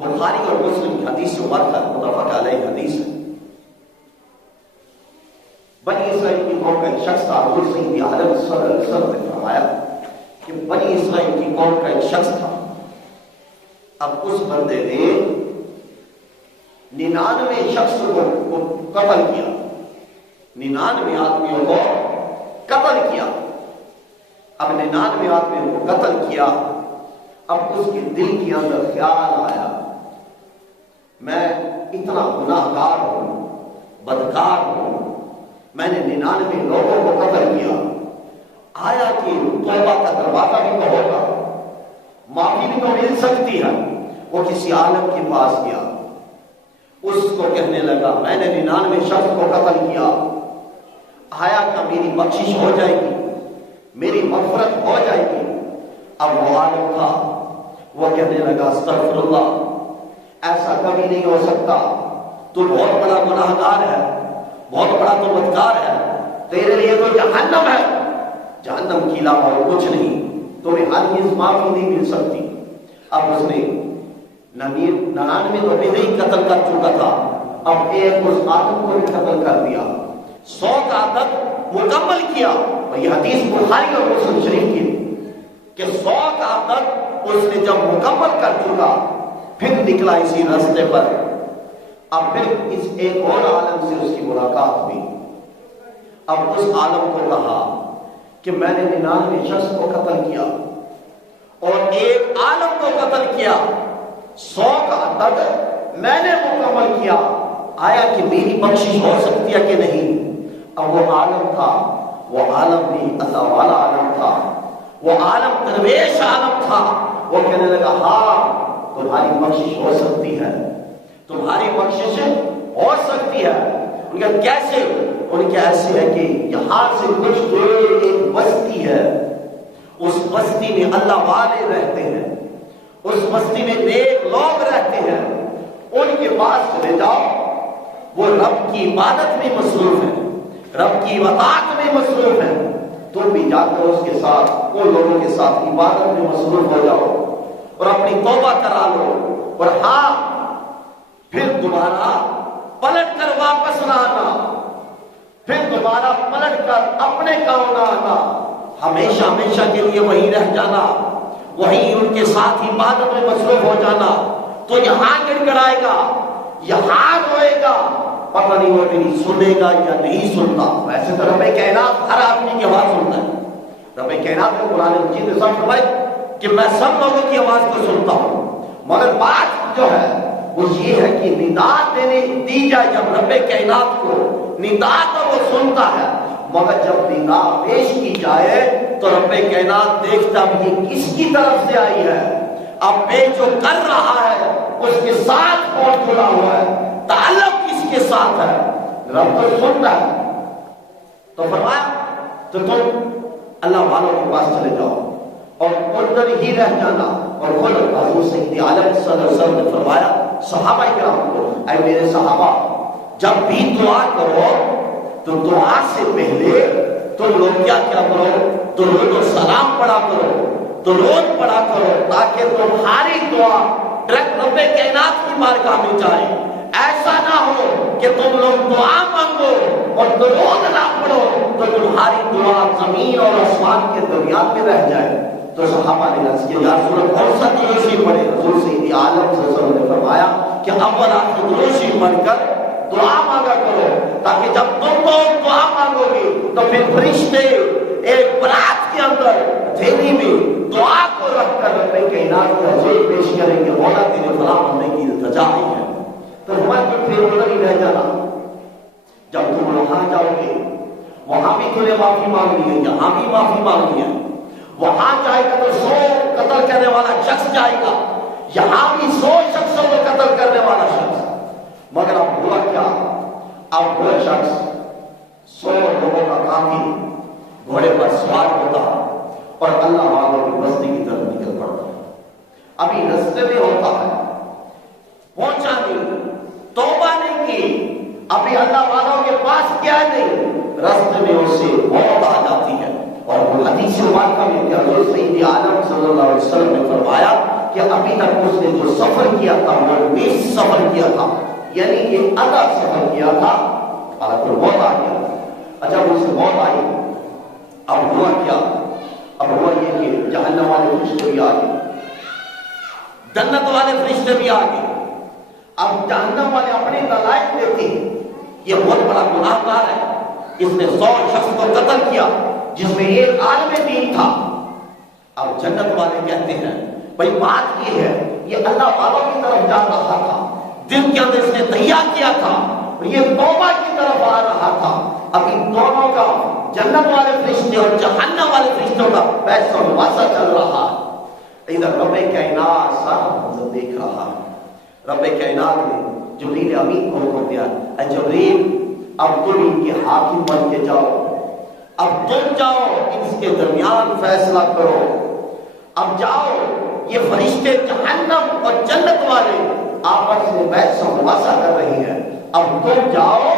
بخاری اور مسلم کی حدیث سے متفق علیہ حدیث ہے. بنی اسرائیل کی قوم کا ایک شخص تھا. حضور سید عالم صلی اللہ علیہ وسلم نے فرمایا کہ بنی اسرائیل کی قوم کا ایک شخص تھا. اب اس بندے نے 99 شخص کو قتل کیا، 99 آدمیوں کو قتل کیا. اب 99 آدمیوں کو قتل کیا. اب اس کے دل کے اندر خیال آیا میں اتنا گناہ گار ہوں، بدکار ہوں، میں نے 99 لوگوں کو قتل کیا. آیا کہ توبہ کا دروازہ بھی تو ہوگا، معافی بھی تو مل سکتی ہے. وہ کسی عالم کے پاس گیا، اس کو کہنے لگا میں نے 99 شخص کو قتل کیا، آیا کہ میری بخشش ہو جائے گی، میری مغفرت ہو جائے گی. اب وہ عالم تھا، وہ کہنے لگا استغفر اللہ، ایسا کبھی نہیں ہو سکتا، تو بہت بڑا گناہ گار ہے، بہت بڑا تو بدکار ہے، تیرے لیے تو جہنم ہے، جہنم کے علاوہ اور کچھ نہیں، تمہیں ہرگز معافی نہیں مل سکتی. اب اس نے 99 تو پہلے ہی قتل کر چکا تھا، اب ایک اس عالم کو بھی قتل کر دیا، 100 کا عدد مکمل کیا. اور یہ حدیث بخاری اور مسلم شریف کی کہ 100 کا عدد اس نے جب مکمل کر چکا پھر نکلا اسی راستے پر. اب پھر اس ایک اور عالم سے اس کی ملاقات ہوئی. اب اس عالم کو کہا کہ میں نے 99 شخص کو قتل کیا اور ایک عالم کو قتل کیا، 100 کا عدد میں نے مکمل کیا، آیا کہ میری بخشش ہو سکتی ہے کہ نہیں؟ اب وہ عالم تھا، وہ عالم بھی اللہ والا عالم تھا، وہ عالم درویش عالم تھا. وہ کہنے لگا ہاں تمہاری بخشش ہو سکتی ہے، تمہاری بخشش ہو سکتی ہے. ان کا کیسے؟ ان کے ایسے ہے کہ یہاں سے کچھ دور ایک بستی ہے، اس بستی میں اللہ والے رہتے ہیں، اس بستی میں نیک لوگ رہتے ہیں، ان کے پاس چلے جاؤ، وہ رب کی عبادت میں مصروف ہے، رب کی اطاعت میں مصروف ہے. تم بھی جا کر اس کے ساتھ ان لوگوں کے ساتھ عبادت میں مصروف ہو جاؤ اور اپنی توبہ کرا لو، اور ہاں پھر دوبارہ پلٹ کر واپس نہ آنا، پھر دوبارہ پلٹ کر اپنے گاؤں نہ آنا، ہمیشہ ہمیشہ کے لیے وہیں رہ جانا، وہیں ان کے ساتھ عبادت میں مصروف ہو جانا. تو یہاں گڑ گڑائے گا، یہاں روئے گا، پتہ نہیں وہ میری سنے گا یا نہیں سنتا. ویسے تو رب کائنات ہر آدمی کی آواز سنتا ہے. رب کائنات نے قرآن مجید میں سب فرمائے کہ میں سب لوگوں کی آواز کو سنتا ہوں، مگر بات جو ہے وہ یہ ہے کہ نداء دی جائے جب رب کائنات کو نداء تو وہ سنتا ہے، مگر جب نداء پیش کی جائے تو رب کائنات دیکھتا اب یہ کس کی طرف سے آئی ہے، اب میں جو کر رہا ہے اس کے ساتھ کون جڑا ہوا ہے، تعلق کس کے ساتھ ہے. رب تو سنتا ہے. تو فرمایا تو تم اللہ والوں کے پاس چلے جاؤ اور اندر ہی رہ جانا. اور خود حضور سید عالم صلی اللہ علیہ وسلم نے فرمایا صحابہ کرام کو، اے میرے صحابہ جب بھی دعا کرو تو دعا سے پہلے تم لوگ کیا کرو، درود و سلام پڑھا کرو، درود پڑھا کرو، تاکہ تمہاری دعا ڈائریکٹ رب کائنات کی بارگاہ میں جائے. ایسا نہ ہو کہ تم لوگ دعا مانگو اور درود نہ پڑھو تو تمہاری دعا زمین اور آسمان کے درمیان میں رہ جائے. تو صحابہ نے عرض کیا یا رسول اللہ کون سا دروشی پڑھے؟ حضور سید عالم صلی اللہ علیہ وسلم نے فرمایا کہ اول آخر دروشی پڑھ کر دعا مانگا کرو، تاکہ جب تم لوگ دعا مانگو گے تو پھر فرشتے ایک برات کے اندر تھیلی میں دعا کو رکھ کر رب کائنات کا حضور پیش کریں گے، مولا تیرے فلاں بندے کی التجا ہے. تو ہمیں پھر ادھر ہی رہ جانا. جب تم وہاں جاؤ گے وہاں بھی تمہیں معافی مانگنی ہے، یہاں بھی معافی مانگنی ہے. وہاں جائے گا تو 100 قتل کرنے والا شخص جائے گا، یہاں بھی 100 شخصوں کو قتل کرنے والا شخص. مگر اب ہوا کیا؟ اب وہ شخص 100 لوگوں کا کافی گھوڑے پر سوار ہوتا اور اللہ والوں کی بستی کی طرف نکل پڑتا. ابھی رستے میں ہوتا ہے، پہنچا نہیں، توبہ نہیں کی، ابھی اللہ والوں کے پاس کیا نہیں، رستے میں اسے موت آ جاتی ہے. اور وہ حدیث پاک میں کہ حضرت سید عالم صلی اللہ علیہ وسلم نے فرمایا کہ ابھی تک اس نے جو سفر کیا تھا وہ نصف سفر کیا تھا، یعنی یہ آدھا سفر کیا تھا، حالانکہ موت آ گیا۔ اچھا اسے موت آئی، اب ہوا کیا؟ اب ہوا یہ کہ جہنم والے فرشتے بھی آ گئے، جنت والے فرشتے بھی آ گئے۔ اب جہنم والے اپنے دلائل دیتے ہیں یہ بہت بڑا گناہ گار ہے، اس نے 100 شخص کو قتل کیا جس میں ایک عالم دین تھا۔ اب جنت والے کہتے ہیں بھائی بات یہ ہے یہ اللہ والوں کی طرف جا رہا تھا، دل کے اندر اس نے تیار کیا تھا، یہ توبہ کی طرف آ رہا تھا۔ ابھی دونوں کا جنت والے فرشتے اور جہنم والے فرشتوں کا بحث و مباحثہ چل رہا ہے۔ ادھر رب کائنات سارا منظر دیکھ رہا ہے۔ رب کائنات نے جبریل امین کو حکم دیا، اے جبریل اب تم ان کے حاکم بن کے جاؤ، اب تم جاؤ اس کے درمیان فیصلہ کرو، اب جاؤ یہ فرشتے جہنم اور جنت والے آپس میں بحث و مباحثہ کر رہی ہیں، اب تم جاؤ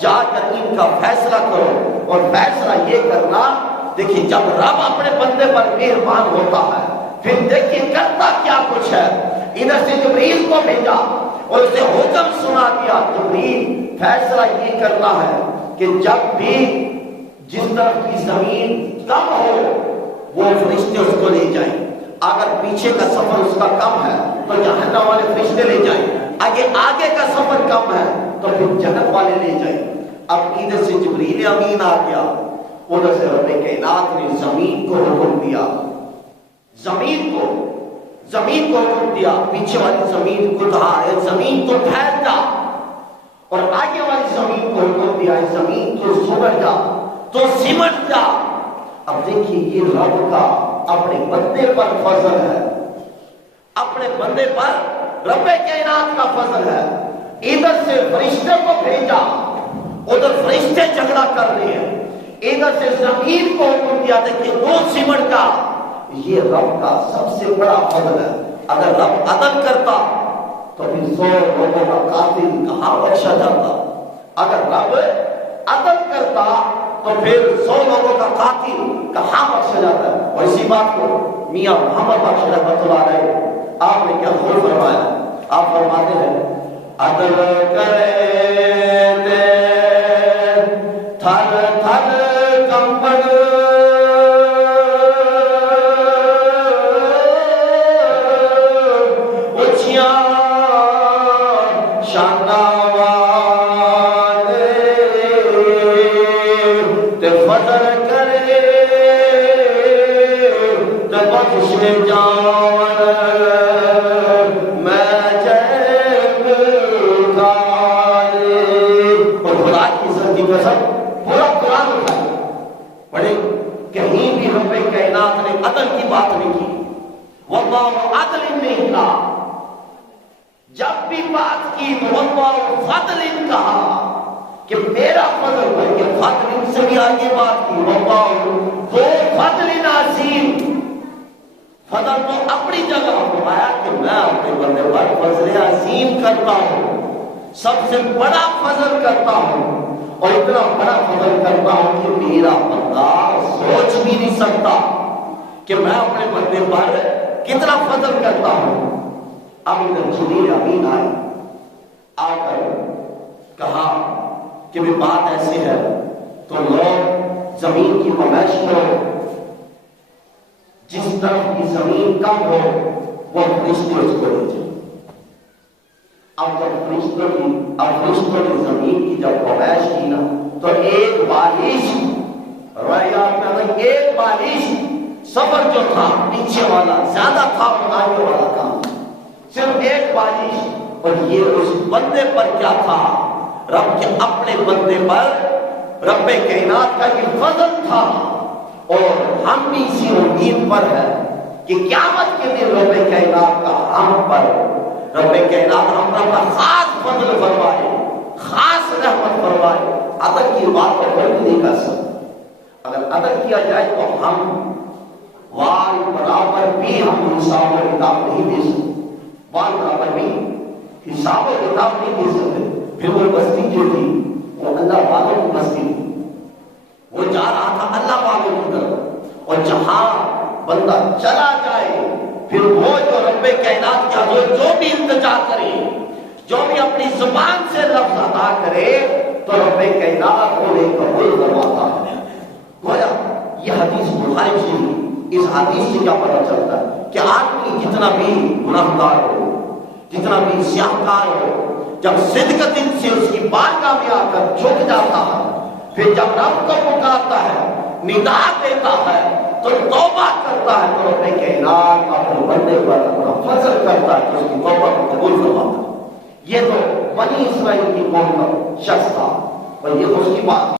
جا کر ان کا فیصلہ کرو۔ اور فیصلہ یہ کرنا، دیکھیں جب رب اپنے بندے پر مہربان ہوتا ہے پھر دیکھیں کرتا کیا کچھ ہے۔ ادھر سے جبریل کو بھیجا اور اسے حکم سنا دیا، جبریل فیصلہ یہ کرنا ہے کہ جب بھی جس طرف کی زمین کم ہو وہ فرشتے اس کو لے جائیں، اگر پیچھے کا سفر اس کا کم ہے تو جہنم والے فرشتے لے جائیں، آگے کا سفر کم ہے تو پھر جنت والے لے جائیں۔ اب ادھر سے جبریل امین آ گیا، ادھر سے رب کائنات نے زمین کو حکم دیا، زمین کو حکم دیا، پیچھے والی زمین کو کہا ہے زمین تو پھیل جا، اور آگے والی زمین کو حکم دیا ہے زمین تو سمٹ جا، تو سمٹ جا۔ اب دیکھیے یہ رب کا اپنے بندے پر فضل ہے، اپنے بندے پر رب کائنات کا فضل ہے۔ ادھر سے فرشتے کو بھیجا، ادھر فرشتے جھگڑا کر رہے ہیں، ادھر سے زمین کو حکم دیا تھا کہ تو سمٹ جا۔ یہ رب کا سب سے بڑا فضل ہے۔ اگر رب عدل کرتا تو پھر 100 لوگوں کا قاتل کہاں بخشا جاتا؟ اگر رب عدل کرتا تو پھر 100 لوگوں کا قاتل کہاں بخشا جاتا ہے؟ اور اسی بات کو میاں محمد بخش رحمۃ اللہ علیہ آپ نے کیا خوب فرمایا، آپ فرماتے ہیں عدل کرے دے تھل تھل کمبل اچھیاں شانا والے تے فضل کرے تے بخش جان میں پورا قرآن اٹھائے پڑھے، کہیں بھی رب کائنات نے عدل کی بات نہیں کی، واللہ عدل نہیں کہا، جب بھی بات کی تو واللہ فضل کہا کہ میرا فضل، بلکہ فضل سے بھی آگے بات کی، واللہ ذو فضل عظیم، فضل تو اپنی جگہ فرمایا کہ میں اپنے بندے پر فضل عظیم کرتا ہوں، سب سے بڑا فضل کرتا ہوں، اور اتنا بڑا فضل کرتا ہوں کہ میرا بندہ سوچ بھی نہیں سکتا کہ میں اپنے بندے پر کتنا فضل کرتا ہوں۔ اب ادھر جبریل امین آئے، آ کر کہا کہ بھی بات ایسی ہے تو لوگ زمین کی نمائش کرو، جس طرف کی زمین کم ہو وہ فرشتے اس کو لے جائیں۔ اب جب فرشتوں نے زمین کی جب نمائش کی نا تو ایک بارش سفر جو تھا پیچھے والا زیادہ تھا اور آگے والا کام، صرف ایک بارش، اور یہ اس بندے پر کیا تھا؟ رب کے اپنے بندے پر رب کائنات کا یہ فضل تھا، اور ہم بھی اسی امید پر ہے کہ قیامت کے دن رب کائنات کا ہم پر رب کائنات ہم پر اپنا خاص فضل فرمائے، خاص رحمت فرمائے۔ عدل کی بات کو کوئی نہیں کر سکتا، اگر عدل کیا جائے تو ہم وال برابر بھی ہم حساب و کتاب نہیں دے سکتے، وال برابر بھی حساب و کتاب نہیں دے سکتے۔ پھر وہ بستی جو تھی وہ اللہ والوں کی بستی تھی، وہ جا رہا تھا اللہ والوں کی طرف، اور جہاں بندہ چلا جائے پھر وہ جو رب کائنات کا جو بھی التجا کرے، جو بھی اپنی زبان سے لفظ ادا کرے تو رب کائنات انہیں قبول فرماتا ہے۔ گویا یہ حدیث بخاری شریف، اس حدیث سے کیا پتہ چلتا ہے کہ آدمی جتنا بھی گناہگار ہو، جتنا بھی سیاہکار ہو، جب صدق دل سے اس کی بارگاہ میں آ کر جھک جاتا ہے، پھر جب رب کو پکارتا ہے، ندا دیتا ہے، تو توبہ کرتا ہے تو رب کائنات اپنے بندے پر اپنا فضل کرتا ہے کہ اس کی توبہ کو قبول فرماتا ہے۔ یہ تو بنی اسرائیل کی قوم کا شخص تھا اور یہ اس کی بات